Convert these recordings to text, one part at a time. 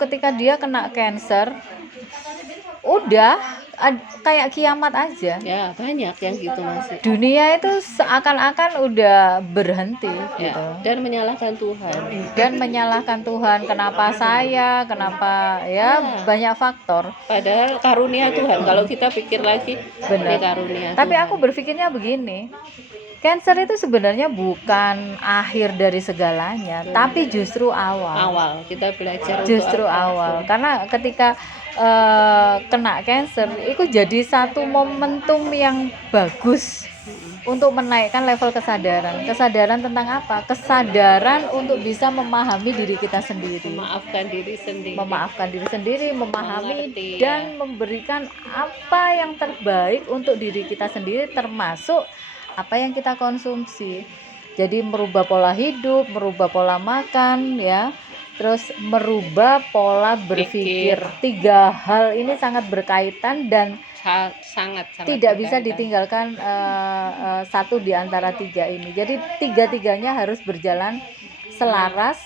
ketika dia kena cancer, udah kayak kiamat aja. Ya, banyak yang gitu masih. Dunia itu seakan-akan udah berhenti Ya, gitu. dan menyalahkan Tuhan. Dan menyalahkan Tuhan, kenapa saya, kenapa ya, banyak faktor. Padahal karunia Tuhan. Kalau kita pikir lagi, Benar. ini karunia Tapi Tuhan. aku berpikirnya begini, cancer itu sebenarnya bukan akhir dari segalanya, tapi justru Awal kita belajar justru untuk apa? awal. Karena ketika kena cancer itu jadi satu momentum yang bagus untuk menaikkan level kesadaran tentang apa? Kesadaran untuk bisa memahami diri kita sendiri, Memaafkan diri sendiri, memahami mengerti, dan memberikan apa yang terbaik untuk diri kita sendiri, termasuk apa yang kita konsumsi. Jadi merubah pola hidup, merubah pola makan, ya, terus merubah pola berpikir. 3 hal ini sangat berkaitan dan sangat tidak bisa berkaitan. ditinggalkan satu di antara 3 ini. Jadi 3-tiganya harus berjalan selaras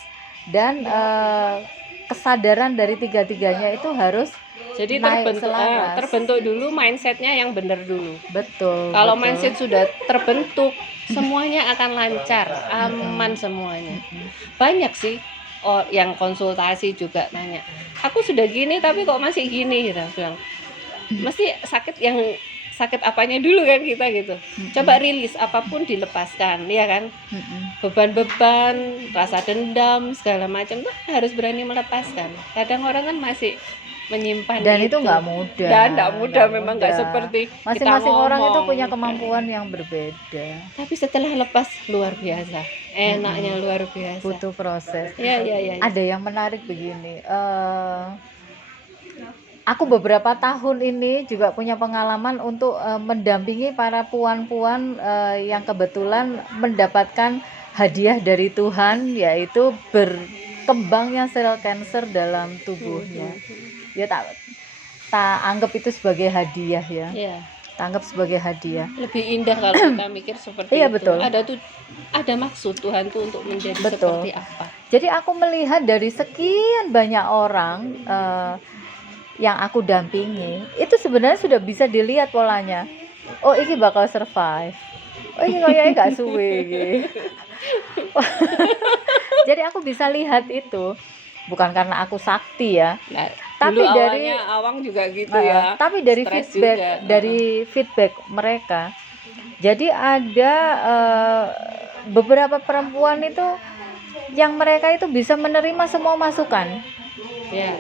dan kesadaran dari 3-tiganya itu harus jadi naik selaras. terbentuk dulu mindsetnya yang benar dulu. Betul. Kalau mindset sudah terbentuk, semuanya akan lancar, aman semuanya. Banyak sih yang konsultasi juga nanya, aku sudah gini tapi kok masih gini, gitu bilang. Mesti sakit apanya dulu kan kita gitu. Coba rilis, apapun dilepaskan, ya kan? Beban-beban, rasa dendam, segala macam tuh harus berani melepaskan. Kadang orang kan masih menyimpan dan itu nggak mudah. Dan nggak mudah, memang nggak seperti masing-masing kita orang itu ngomong. punya kemampuan yang berbeda. Tapi setelah lepas luar biasa, enaknya luar biasa. Butuh proses. Ya. Ada yang menarik begini. Aku beberapa tahun ini juga punya pengalaman untuk mendampingi para puan-puan yang kebetulan mendapatkan hadiah dari Tuhan, yaitu berkembangnya sel kanker dalam tubuhnya. Ya tak anggap itu sebagai hadiah, ya. Tanggap sebagai hadiah. Lebih indah kalau kita mikir seperti iya, itu. Betul. Ada maksud Tuhan tuh untuk menjadi betul. Seperti apa. Jadi aku melihat dari sekian banyak orang yang aku dampingi, itu sebenarnya sudah bisa dilihat polanya. Oh, ini bakal survive. Oh, ini kayaknya gak suwe gitu. Jadi aku bisa lihat itu. Bukan karena aku sakti, ya. Nah, tapi dari awang juga gitu ya. Tapi dari feedback mereka. Jadi ada beberapa perempuan itu yang mereka itu bisa menerima semua masukan.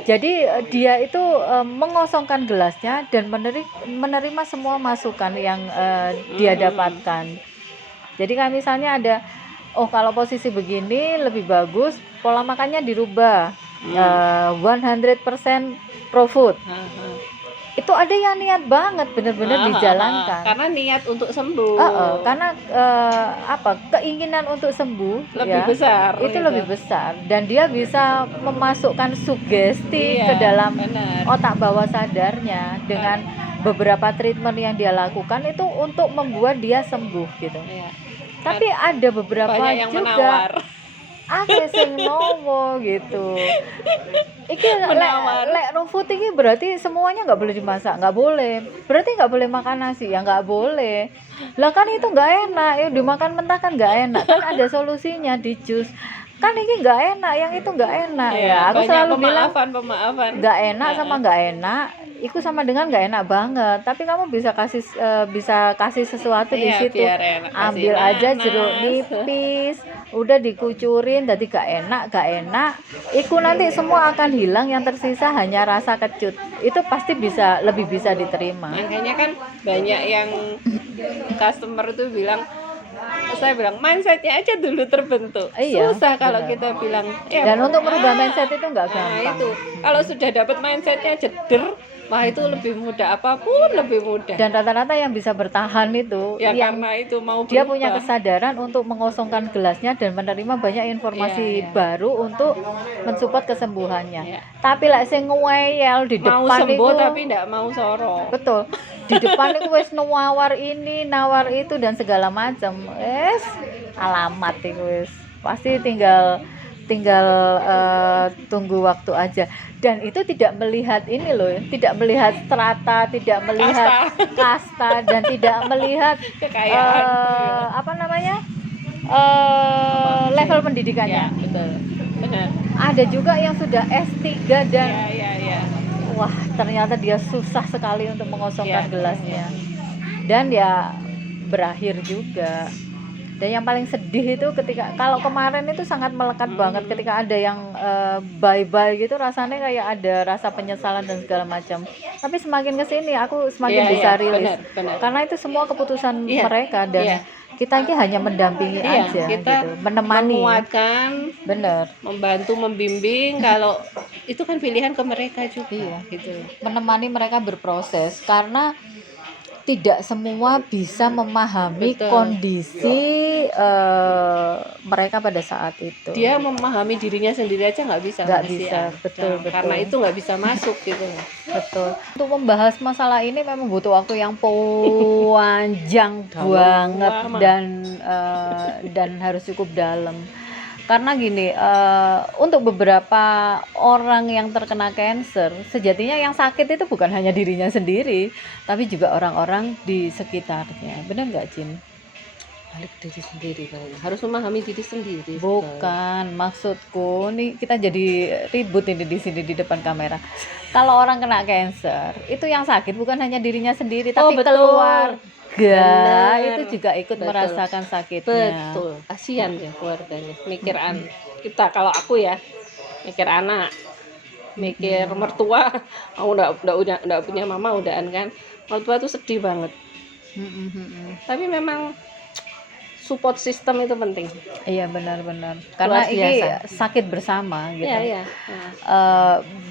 Jadi dia itu mengosongkan gelasnya dan menerima semua masukan yang dia dapatkan. Jadi kan misalnya ada, oh kalau posisi begini lebih bagus, pola makannya dirubah, 100% raw food. Itu ada yang niat banget benar-benar dijalankan. Karena niat untuk sembuh. Karena keinginan untuk sembuh lebih besar. Itu lebih besar, dan dia bisa memasukkan sugesti ke dalam otak bawah sadarnya dengan beberapa treatment yang dia lakukan itu untuk membuat dia sembuh gitu. Tapi ada beberapa yang juga menawar. sing nomo gitu. Iki lek raw food ini berarti semuanya nggak boleh dimasak, nggak boleh. Berarti nggak boleh makan nasi, ya nggak boleh. Lah kan itu nggak enak, ya dimakan mentah kan nggak enak. Kan ada solusinya di jus. Kan ini nggak enak, yang itu nggak enak. Aku selalu bilang nggak enak sama nggak enak. Itu sama dengan nggak enak banget. Tapi kamu bisa kasih sesuatu di situ. Ambil aja jeruk nipis, udah dikucurin, jadi gak enak. Iku nanti semua akan hilang, yang tersisa hanya rasa kecut. Itu pasti lebih bisa diterima. Makanya kan banyak yang customer itu bilang, saya bilang mindsetnya aja dulu terbentuk. Susah kalau kita bilang. Dan untuk merubah mindset itu nggak gampang. Itu kalau sudah dapat mindsetnya jeder, wah itu lebih mudah, apapun lebih mudah. Dan rata-rata yang bisa bertahan itu karena itu mau dia punya kesadaran untuk mengosongkan gelasnya dan menerima banyak informasi baru untuk mensupport kesembuhannya. Tapi lah sing ngeyel di depan mau sembuh itu, tapi enggak mau sorong. Betul. Di depan itu wis nawar ini, nawar itu dan segala macam. Alamat itu wis. Pasti tinggal tinggal tunggu waktu aja. Dan itu tidak melihat ini loh, tidak melihat strata, tidak melihat kasta, dan tidak melihat Kekayaan. apa namanya, level pendidikannya. Ya, betul. Benar. Ada juga yang sudah S3 dan Ya. wah, ternyata dia susah sekali untuk mengosongkan Ya. gelasnya. Dan ya berakhir juga. Dan yang paling sedih itu ketika, kalau kemarin itu sangat melekat banget ketika ada yang bye-bye gitu, rasanya kayak ada rasa penyesalan dan segala macam. Tapi semakin kesini aku semakin bisa rilis. Benar. Karena itu semua keputusan Iya, mereka, dan iya. kita ini hanya mendampingi aja Kita gitu, menemani. menguatkan, Bener. membantu, membimbing. Kalau itu kan pilihan ke mereka juga. Iya. Gitu. Menemani mereka berproses, karena tidak semua bisa memahami Betul. kondisi mereka pada saat itu. Dia memahami dirinya sendiri aja nggak bisa. Nggak bisa, betul. Karena itu nggak bisa masuk gitu. Betul. Untuk membahas masalah ini memang butuh waktu yang panjang banget, lama. dan harus cukup dalam. Karena gini, untuk beberapa orang yang terkena cancer, sejatinya yang sakit itu bukan hanya dirinya sendiri, tapi juga orang-orang di sekitarnya. Benar nggak, Jin? Balik diri sendiri, harus memahami diri sendiri. Bukan, maksudku nih kita jadi ribut ini di sini di depan kamera. Kalau orang kena cancer, itu yang sakit bukan hanya dirinya sendiri, tapi betul. keluarga. Benar. Itu juga ikut merasakan sakitnya. Betul, kasihan ya keluarganya. Mikir kita, kalau aku ya, mikir anak, mikir mertua, aku udah punya mama udahan kan. Mertua tuh sedih banget. Tapi memang support system itu penting. Iya, benar-benar. Karena ini sakit bersama gitu. Iya.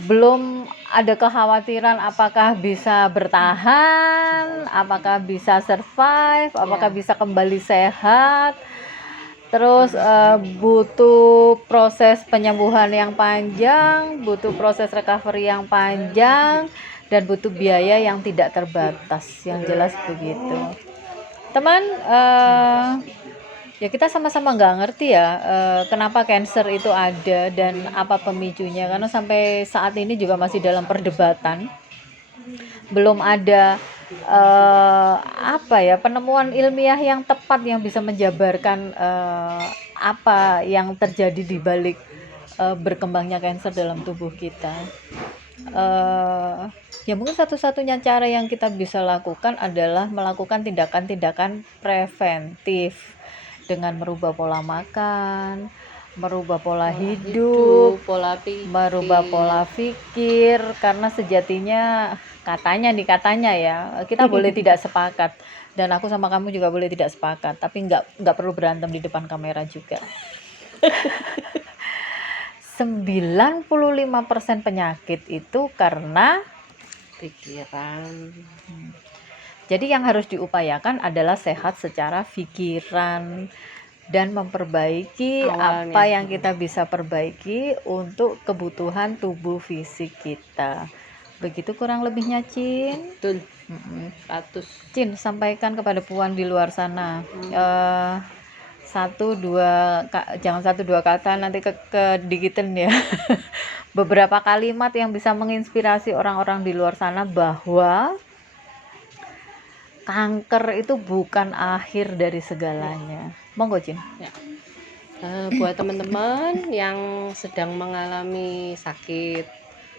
Belum ada kekhawatiran apakah bisa bertahan, apakah bisa survive, apakah bisa kembali sehat. Terus butuh proses penyembuhan yang panjang, butuh proses recovery yang panjang, dan butuh biaya yang tidak terbatas. Yang jelas begitu. Teman, ya kita sama-sama nggak ngerti ya kenapa cancer itu ada dan apa pemicunya, karena sampai saat ini juga masih dalam perdebatan, belum ada penemuan ilmiah yang tepat yang bisa menjabarkan apa yang terjadi di balik berkembangnya cancer dalam tubuh kita. Ya mungkin satu-satunya cara yang kita bisa lakukan adalah melakukan tindakan-tindakan preventif dengan merubah pola makan, merubah pola hidup, merubah pola pikir, karena sejatinya katanya ya, kita boleh tidak sepakat, dan aku sama kamu juga boleh tidak sepakat, tapi nggak perlu berantem di depan kamera juga. 95% penyakit itu karena pikiran. Jadi yang harus diupayakan adalah sehat secara pikiran dan memperbaiki apa yang kita bisa perbaiki untuk kebutuhan tubuh fisik kita. Begitu kurang lebihnya, Cin. Betul. 100. Cin, sampaikan kepada puan di luar sana. 1-2 jangan 1-2 kata, nanti kedikitan ya. Beberapa kalimat yang bisa menginspirasi orang-orang di luar sana bahwa kanker itu bukan akhir dari segalanya. Monggo, Cin. Ya. Buat teman-teman yang sedang mengalami sakit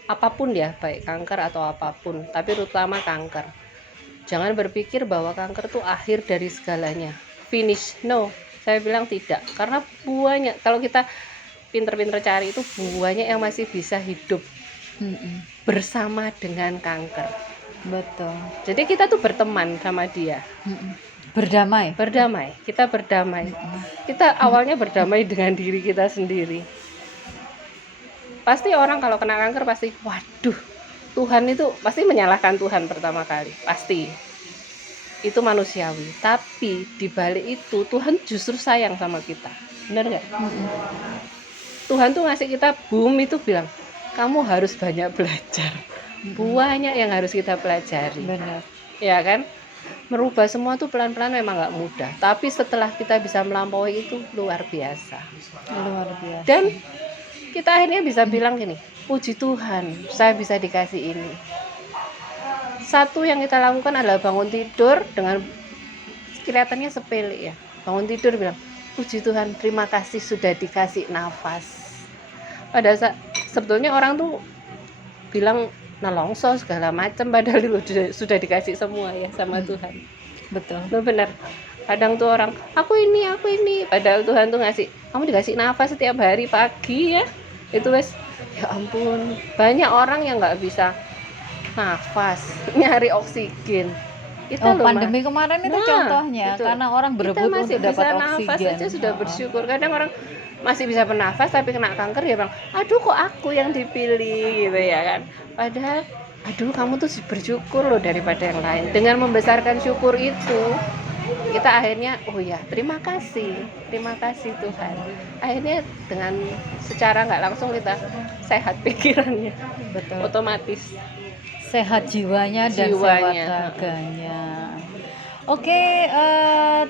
apapun ya, baik kanker atau apapun, tapi terutama kanker, jangan berpikir bahwa kanker itu akhir dari segalanya, finish. No, saya bilang tidak, karena buahnya, kalau kita pinter-pinter cari, itu buahnya yang masih bisa hidup bersama dengan kanker. Betul. Jadi kita tuh berteman sama dia. Berdamai. Kita berdamai. Kita awalnya berdamai dengan diri kita sendiri. Pasti orang kalau kena kanker pasti, waduh, Tuhan itu pasti menyalahkan Tuhan pertama kali. Pasti. Itu manusiawi. Tapi di balik itu Tuhan justru sayang sama kita. Benar nggak? Tuhan tuh ngasih kita bumi itu bilang, kamu harus banyak belajar. Banyak yang harus kita pelajari. Benar. Ya kan? merubah semua tuh pelan-pelan memang nggak mudah, tapi setelah kita bisa melampaui itu luar biasa. Luar biasa. Dan kita akhirnya bisa bilang gini, puji Tuhan saya bisa dikasih ini. Satu yang kita lakukan adalah bangun tidur dengan kelihatannya sepele ya, bangun tidur bilang puji Tuhan, terima kasih sudah dikasih nafas. Pada saat sebetulnya orang tuh bilang nelongso segala macam, padahal sudah dikasih semua ya sama Tuhan. Betul. Benar. Kadang tuh orang aku ini, padahal Tuhan tuh ngasih, kamu dikasih nafas setiap hari pagi ya. Itu wes, ya ampun, banyak orang yang nggak bisa nafas, nyari oksigen. Kita Pandemi kemarin itu contohnya, karena orang berebut untuk dapat oksigen. Nafas aja sudah bersyukur. Kadang orang masih bisa bernafas tapi kena kanker, dia bilang, aduh kok aku yang dipilih gitu ya kan. Padahal, aduh kamu tuh bersyukur loh daripada yang lain. Dengan membesarkan syukur itu, kita akhirnya, oh ya terima kasih Tuhan. Akhirnya dengan secara nggak langsung kita sehat pikirannya. Betul. Otomatis. Sehat jiwanya dan sehat raganya. Oke,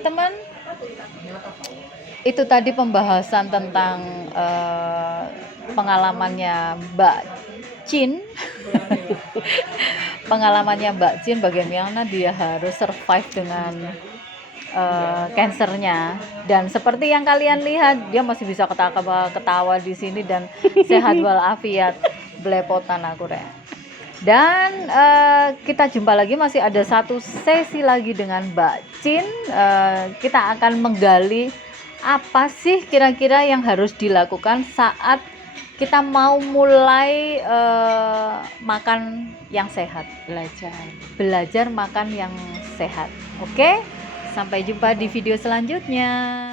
teman, itu tadi pembahasan tentang pengalamannya Mbak Chin. Pengalamannya Mbak Chin, bagaimana dia harus survive dengan kansernya, dan seperti yang kalian lihat dia masih bisa ketawa di sini dan sehat walafiat, belepotan aku deh. Dan kita jumpa lagi, masih ada satu sesi lagi dengan Mbak Chin. Kita akan menggali apa sih kira-kira yang harus dilakukan saat kita mau mulai makan yang sehat, belajar makan yang sehat. Oke, sampai jumpa di video selanjutnya.